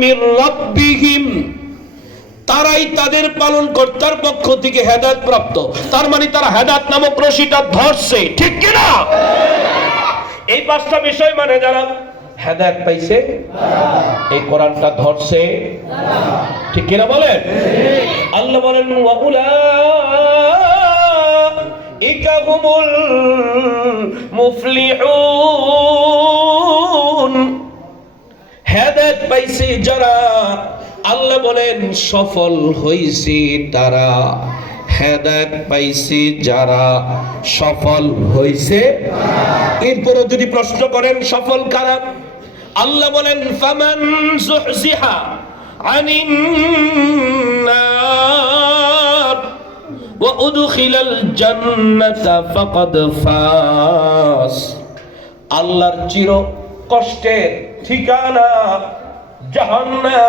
মির রাব্বিহিম, তারাই তাদের পালনকর্তার পক্ষ থেকে হেদায়েত প্রাপ্ত। তার মানে তারা হেদায়েত নামক রশিটা ধরছে, ঠিক কি না? এই পাঁচটা বিষয় মানে যারা হেদায়েত পাইছে, এই কোরআনটা ধরছে, ঠিক কি না বলেন? আল্লাহ বলেন ওয়া উলাইকা হুমুল মুফলিহুন, হেদায়েত পাইছে যারা, আল্লাহ বলেন সফল হইছে তারা। হেদায়েত পাইছে যারা, সফল হইছে। এরপরে যদি প্রশ্ন করেন সফল কারা, আল্লাহ বলেন ফামান যুহজিহা আনিন নার ওয়া উদখিলাল জান্নাতা ফাকাদ ফাস। আল্লাহর চির কষ্টের ঠিকানা জাহান্নাম।